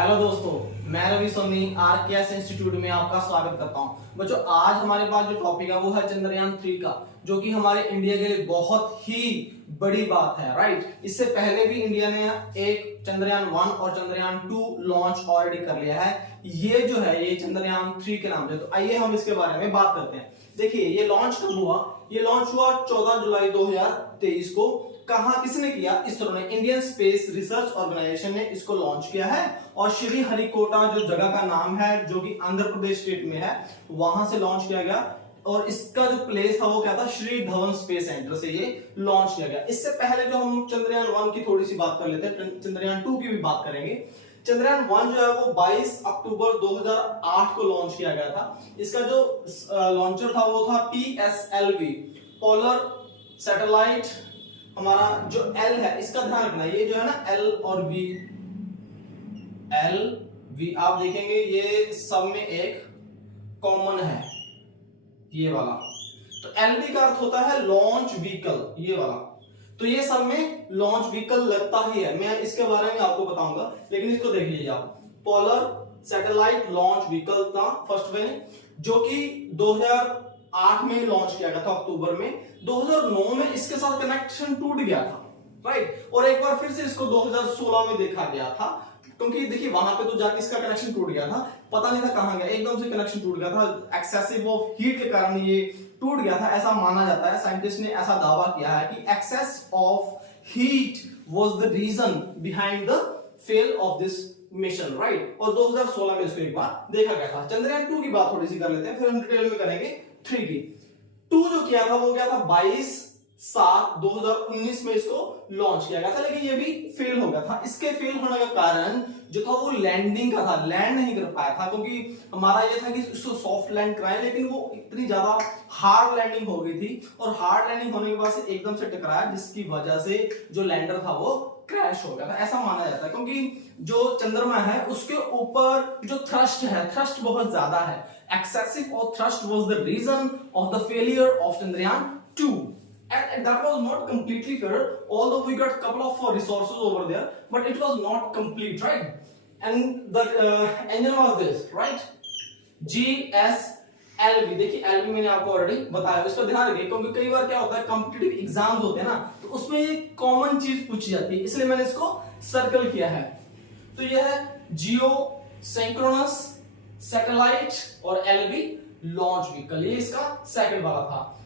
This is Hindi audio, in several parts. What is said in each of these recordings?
हेलो दोस्तों, मैं रवि सोनी आरकेएस इंस्टीट्यूट में आपका स्वागत करता हूं। बच्चों, आज हमारे पास जो टॉपिक है वो है चंद्रयान 3 का, जो कि हमारे इंडिया के लिए बहुत ही बड़ी बात है। राइट, इससे पहले भी इंडिया ने एक चंद्रयान 1 और चंद्रयान 2 लॉन्च ऑलरेडी कर लिया है। ये जो है ये चंद्रयान 3 के नाम से। तो आइए हम इसके बारे में बात करते हैं। देखिए, ये लॉन्च कब हुआ? ये लॉन्च हुआ 14 जुलाई 2023 को। कहा किसने किया? इसरो ने, इंडियन स्पेस रिसर्च ऑर्गेनाइजेशन ने इसको लॉन्च किया है। और श्री हरिकोटा जो जगह का नाम है, जो कि आंध्र प्रदेश स्टेट में है, वहां से लॉन्च किया गया। और इसका जो प्लेस था वो क्या था? श्री धवन स्पेस सेंटर से ये लॉन्च किया गया। इससे पहले जो हम चंद्रयान 1 की थोड़ी सी बात कर लेते हैं, चंद्रयान 2 की भी बात करेंगे। चंद्रयान 1 जो है वो 22 अक्टूबर 2008 को लॉन्च किया गया था। इसका जो लॉन्चर था वो था PSLV, पोलर सैटेलाइट। हमारा जो L है, इसका ध्यान रखना, ये जो है ना L और V, L V आप देखेंगे ये सब में एक कॉमन है, ये वाला। तो LV का अर्थ होता है लॉन्च व्हीकल, ये वाला। तो ये सब में लॉन्च व्हीकल लगता ही है। मैं इसके बारे में आपको बताऊंगा, लेकिन इसको देख लीजिए आप। पोलर सैटेलाइट लॉन्च व्हीकल था फर्स्ट में, जो कि 2008 में लॉन्च किया गया था अक्टूबर में। 2009 में इसके साथ कनेक्शन टूट गया था, राइट। और एक बार फिर से इसको 2016 में देखा गया था, क्योंकि देखिए वहां पे तो जाके इसका कनेक्शन टूट गया था, पता नहीं था कहां गया, एकदम से कनेक्शन टूट गया था। एक्सेसिव ऑफ हीट के कारण ये टूट गया था, ऐसा माना जाता है। साइंटिस्ट ने ऐसा दावा किया है कि excess of heat was the reason behind the fail of this mission, right. और 2016 में इसको एक बार देखा गया था। चंद्रयान 2 की बात थोड़ी सी कर लेते हैं, फिर हम डिटेल में करेंगे 3 की। 2 जो किया था वो क्या था? 22/7/2019 में इसको लॉन्च किया गया था, लेकिन ये भी फेल हो गया था। इसके फेल होने का कारण जो था वो लैंडिंग का था, लैंड नहीं कर पाया था, क्योंकि हमारा ये था कि इसको सॉफ्ट लैंड कराएं, लेकिन वो इतनी ज्यादा हार्ड लैंडिंग हो गई थी। और हार्ड लैंडिंग होने के बाद से एकदम से टकराया, जिसकी वजह से जो लैंडर था वो क्रैश हो गया था, ऐसा माना जाता है। क्योंकि जो चंद्रमा है उसके ऊपर जो थ्रस्ट है, थ्रस्ट बहुत ज्यादा है। Excessive of thrust was the reason of the failure of Chandrayaan 2, and that was not completely fair, although we got couple of resources over there, but it was not complete, right? And the engine was this, right? GSLV। देखिए LV मैंने आपको ऑलरेडी बताया, इसको ध्यान रखिए, क्योंकि कई बार क्या होता है कॉम्पिटिटिव एग्जाम्स होते हैं ना, तो उसमें एक कॉमन चीज पूछी जाती है, इसलिए मैंने इसको सर्कल किया है। तो यह है जियो सिंक्रोनस सैटेलाइट और LV लॉन्च व्हीकल, ये इसका सेकंड वाला था।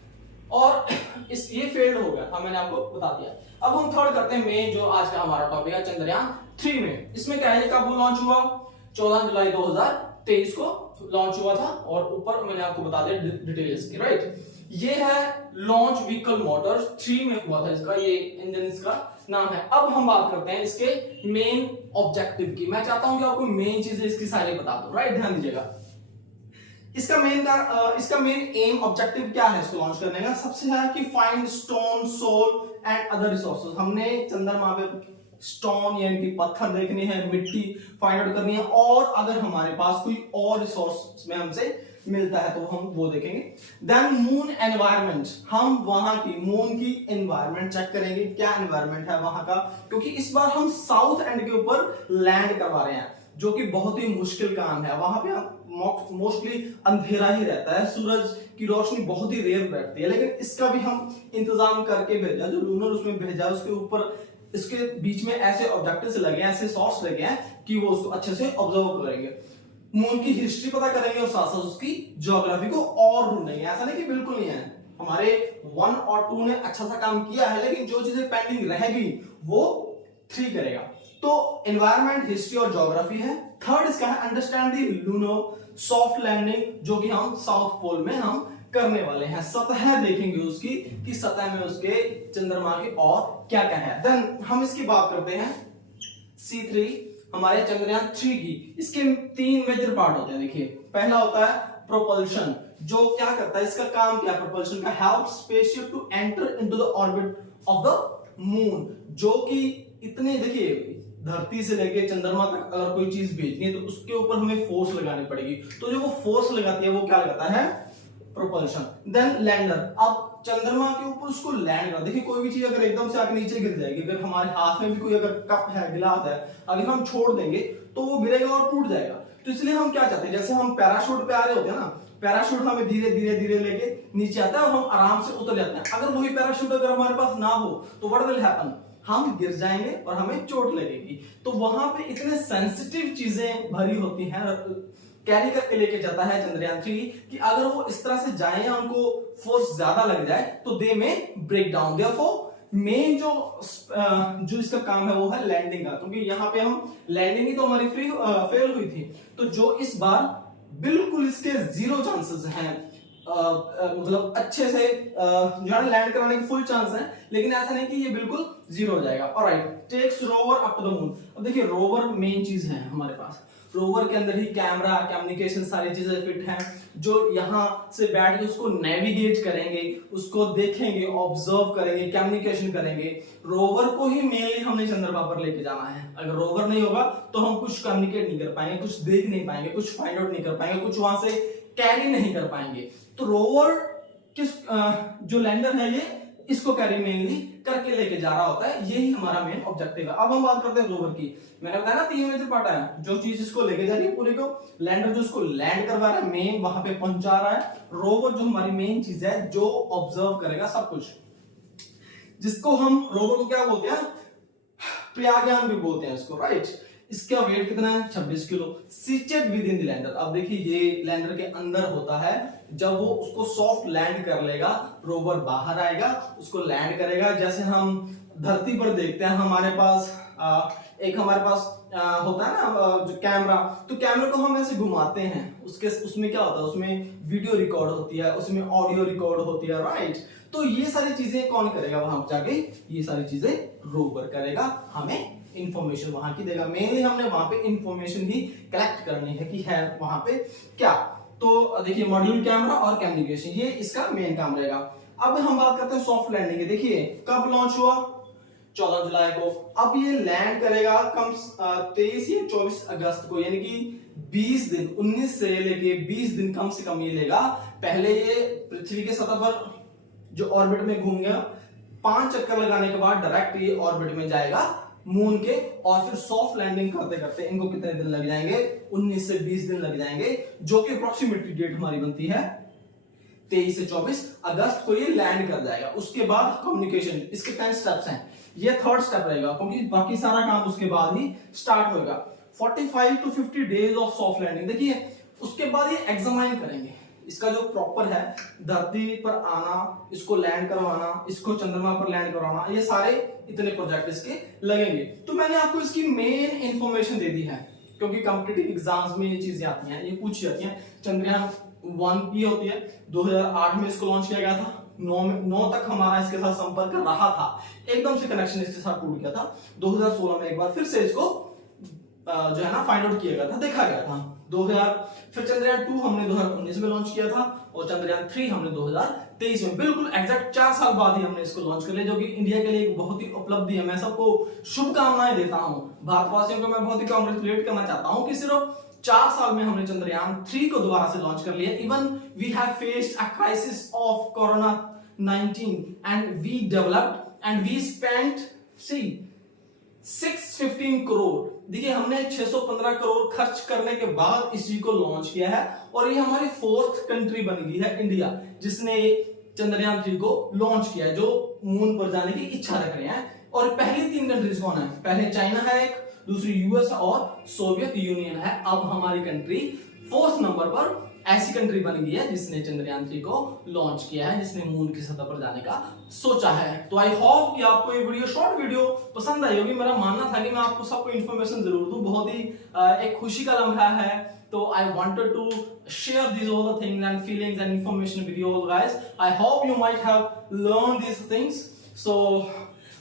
और ये फेल्ड हो गया था, मैंने आपको बता दिया। अब हम थर्ड करते हैं मेन, जो आज का हमारा टॉपिक है चंद्रयान 3 में। इसमें क्या है, कब लॉन्च हुआ? 14 जुलाई 2023 को लॉन्च हुआ था। और ऊपर मैंने आपको बता दिया डिटेल्स की, राइट। ये है लॉन्च व्हीकल मोटर 3 में हुआ था इसका, ये इंजन इसका नाम है। अब हम बात करते हैं इसके मेन ऑब्जेक्टिव की। मैं चाहता हूं कि आपको मेन चीजें इसकी सारी बता दूं, राइट, ध्यान दीजिएगा। इसका मेन एम ऑब्जेक्टिव क्या है इसको लॉन्च करने का? सबसे है कि find stone, soil and other resources. हमने चंद्रमा पे स्टोन यानी कि पत्थर देखने हैं, मिट्टी फाइंड आउट करनी है, और अगर हमारे पास कोई और रिसोर्स में हमसे मिलता है तो हम वो देखेंगे। देन मून एनवायरनमेंट, हम वहां की मून की एनवायरनमेंट चेक करेंगे, क्या एनवायरनमेंट है वहां का, क्योंकि इस बार हम साउथ एंड के ऊपर लैंड करवा रहे हैं, जो कि बहुत ही मुश्किल काम है। वहां पे मोस्टली अंधेरा ही रहता है, सूरज की रोशनी बहुत ही रेयर बैठती है, लेकिन इसका भी हम इंतजाम करके भेजा, जो लूनर उसमें भेजा, उसके ऊपर इसके बीच में ऐसे ऑब्जेक्टिव्स लगे हैं, ऐसे सॉर्ट्स लगे हैं कि वो उसको अच्छे से ऑब्जर्व करेंगे, मून की हिस्ट्री पता करेंगे और साथ साथ उसकी ज्योग्राफी को और ढूंढेंगे। ऐसा नहीं कि बिल्कुल नहीं है, हमारे 1 और 2 ने अच्छा सा काम किया है, लेकिन जो चीजें पेंडिंग रहेगी वो 3 करेगा। तो एनवायरनमेंट, हिस्ट्री और ज्योग्राफी है। थर्ड इसका है understand the lunar soft landing, जो कि हम साउथ पोल में हम करने वाले हैं। सतह देखेंगे उसकी, कि सतह में उसके चंद्रमा के और क्या क्या है। देन हम इसकी बात करते हैं C3, हमारे चंद्रयान 3 की। इसके 3 मेजर पार्ट होते हैं। देखिए, पहला होता है प्रोपल्शन, जो क्या करता है, इसका काम क्या है प्रोपल्शन का? Help spaceship to enter into the orbit of the moon, जो कि इतने, देखिए धरती से लेके चंद्रमा तक अगर कोई चीज भेजनी है तो उसके ऊपर हमें फोर्स लगानी पड़ेगी, तो जो वो फोर्स लगाती है वो क्या लगाता है? प्रोपल्शन। देन लैंडर, अब चंद्रमा के ऊपर उसको लैंड करना। देखिए कोई भी चीज अगर एकदम से आके नीचे गिर जाएगी, अगर हमारे हाथ में भी कोई अगर कप है, गिलास है, अगर हम छोड़ देंगे तो वो गिरेगा और टूट जाएगा। तो इसलिए हम क्या चाहते हैं, जैसे हम पैराशूट पे आ रहे होते हैं ना, पैराशूट हमें धीरे धीरे धीरे लेके नीचे आता है और हम आराम से उतर जाते हैं। अगर वही पैराशूट अगर हमारे पास ना हो तो व्हाट विल हैपन, हम गिर जाएंगे और हमें चोट लगेगी। तो वहां पे इतने सेंसिटिव चीजें भरी होती हैं, कैरी करके लेके जाता है चंद्रयान 3 कि अगर वो इस तरह से जाए या उनको फोर्स ज्यादा लग जाए तो दे में ब्रेक डाउन। देयरफॉर मेन जो इसका काम है वो है लैंडिंग का, क्योंकि यहाँ पे हम लैंडिंग ही तो हमारी फेल हुई थी। तो जो इस बार बिल्कुल इसके 0 चांसेस हैं, मतलब अच्छे से जो है लैंड कराने के फुल चांस है, लेकिन ऐसा नहीं कि ये बिल्कुल 0 हो जाएगा। Alright, takes rover up to the moon. अब देखिए रोवर मेन चीज है हमारे पास, रोवर के अंदर ही कैमरा, कम्युनिकेशन, सारी चीजें फिट हैं, जो यहाँ से बैठ के उसको नेविगेट करेंगे, उसको देखेंगे, ऑब्जर्व करेंगे, कम्युनिकेशन करेंगे। रोवर को ही मेनली हमने चंद्रमा पर लेके जाना है। अगर रोवर नहीं होगा तो हम कुछ कम्युनिकेट नहीं कर पाएंगे, कुछ देख नहीं पाएंगे, कुछ फाइंड आउट नहीं कर पाएंगे, कुछ वहां से कैरी नहीं कर पाएंगे। तो रोवर जो लैंडर है ये इसको कैरी मेनली करके लेके जा रहा होता है, यही हमारा मेन ऑब्जेक्टिव है। अब हम बात करते हैं रोवर की। मैंने बताया ना 3 मेजर पार्ट है, जो चीज इसको लेके जा रही है पूरे को, लैंडर जो इसको लैंड करवा रहा है, मेन वहां पे पहुंचा रहा है, रोवर जो हमारी मेन चीज है जो ऑब्जर्व करेगा सब कुछ, जिसको हम रोवर को क्या बोलते हैं, प्रज्ञान भी बोलते हैं इसको, राइट। इसका वेट कितना है, 26 kilo, seated with in the lander. अब देखिए ये लैंडर के अंदर होता है, जब वो उसको सॉफ्ट लैंड कर लेगा, रोवर बाहर आएगा, उसको लैंड करेगा। जैसे हम धरती पर देखते हैं, हमारे पास होता है ना जो कैमरा, तो कैमरे को हम ऐसे घुमाते हैं, उसमें क्या होता है, उसमें वीडियो रिकॉर्ड होती है, उसमें ऑडियो रिकॉर्ड होती है, राइट। तो ये सारी चीजें कौन करेगा वहां जाके, ये सारी चीजें रोवर करेगा, हमें इंफॉर्मेशन वहां की देगा। मेनली हमने वहां पे इंफॉर्मेशन ही कलेक्ट करनी है कि है वहां पे क्या। तो देखिए मॉड्यूल, कैमरा और कम्युनिकेशन, ये इसका मेन काम रहेगा। अब हम बात करते हैं सॉफ्ट लैंडिंग की। देखिए कब लॉन्च हुआ, 14 जुलाई को। अब ये लैंड करेगा 23 या 24 अगस्त को, यानी कि 20 दिन, 19 से लेके 20 दिन कम से कम ये लेगा। पहले ये पृथ्वी के सतह पर जो ऑर्बिट में घूम गया, 5 चक्कर लगाने के बाद डायरेक्ट ये ऑर्बिट में जाएगा मून के, और फिर सॉफ्ट लैंडिंग करते करते इनको कितने दिन लग जाएंगे, 19 से 20 दिन लग जाएंगे, जो कि अप्रोक्सीमेटली डेट हमारी बनती है 23 से 24 अगस्त को ये लैंड कर जाएगा। उसके बाद कम्युनिकेशन, इसके 10 स्टेप्स हैं, ये 3rd स्टेप रहेगा, क्योंकि बाकी सारा काम उसके बाद ही स्टार्ट होगा। 45 to 50 days of soft landing. देखिए उसके बाद ये एग्जामाइन करेंगे इसका जो प्रॉपर है, धरती पर आना, इसको लैंड करवाना, इसको चंद्रमा पर लैंड करवाना, ये सारे इतने प्रोजेक्ट इसके लगेंगे। तो मैंने आपको इसकी मेन इंफॉर्मेशन दे दी है, क्योंकि कॉम्पिटिटिव एग्जाम्स में ये चीजें आती हैं, ये पूछी जाती हैं। चंद्रयान 1 ये होती है, 2008 में इसको लॉन्च किया गया था, 9 तक हमारा इसके साथ संपर्क रहा था, एकदम से कनेक्शन इसके साथ टूट गया था। 2016 में एक बार फिर से इसको जो है ना फाइंड आउट किया गया था, देखा गया था। फिर चंद्रयान 2 हमने 2019 में लॉन्च किया था, और चंद्रयान 3 हमने 2023 में, बिल्कुल एग्जैक्ट 4 साल बाद ही हमने इसको लॉन्च कर लिया, जो कि इंडिया के लिए एक बहुत ही उपलब्धि है। मैं सबको शुभकामनाएं देता हूं, भारतवासियों को मैं बहुत ही कांग्रेचुलेट करना चाहता हूं कि सिर्फ 4 साल में हमने चंद्रयान 3 को दोबारा से लॉन्च कर लिया। Even we have faced a crisis of corona 19 and we developed and we spent 615 crore. देखिए हमने 615 करोड़ खर्च करने के बाद इस चीज को लॉन्च किया है, और ये हमारी 4th कंट्री बन गई है इंडिया, जिसने चंद्रयान 3 को लॉन्च किया है, जो मून पर जाने की इच्छा रख रहे हैं। और पहली 3 कंट्रीज कौन है, पहले चाइना है एक, दूसरी यूएस और सोवियत यूनियन है। अब हमारी कंट्री 4th नंबर पर ऐसी कंट्री बन गई है जिसने चंद्रयान 3 को लॉन्च किया है, जिसने मून की सतह पर जाने का सोचा है। तो आई होप कि आपको ये वीडियो, शॉर्ट वीडियो पसंद आई होगी। मेरा मानना था कि मैं आपको सबको इन्फॉर्मेशन जरूर दूं, बहुत ही एक खुशी का लम्हा है। तो I wanted to share these all the things and feelings and information with you all guys. I hope you might have learned these things. So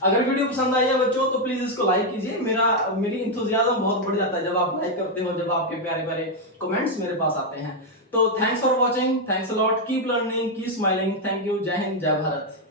अगर वीडियो पसंद आई है बच्चों तो प्लीज इसको लाइक कीजिए। मेरी इंथुजियाज्म बहुत बढ़ जाता है जब आप लाइक करते हो, जब आपके प्यारे प्यारे कमेंट्स मेरे पास आते हैं। तो thanks for watching, thanks a lot, keep learning, keep smiling, thank you, जय हिंद, जय भारत।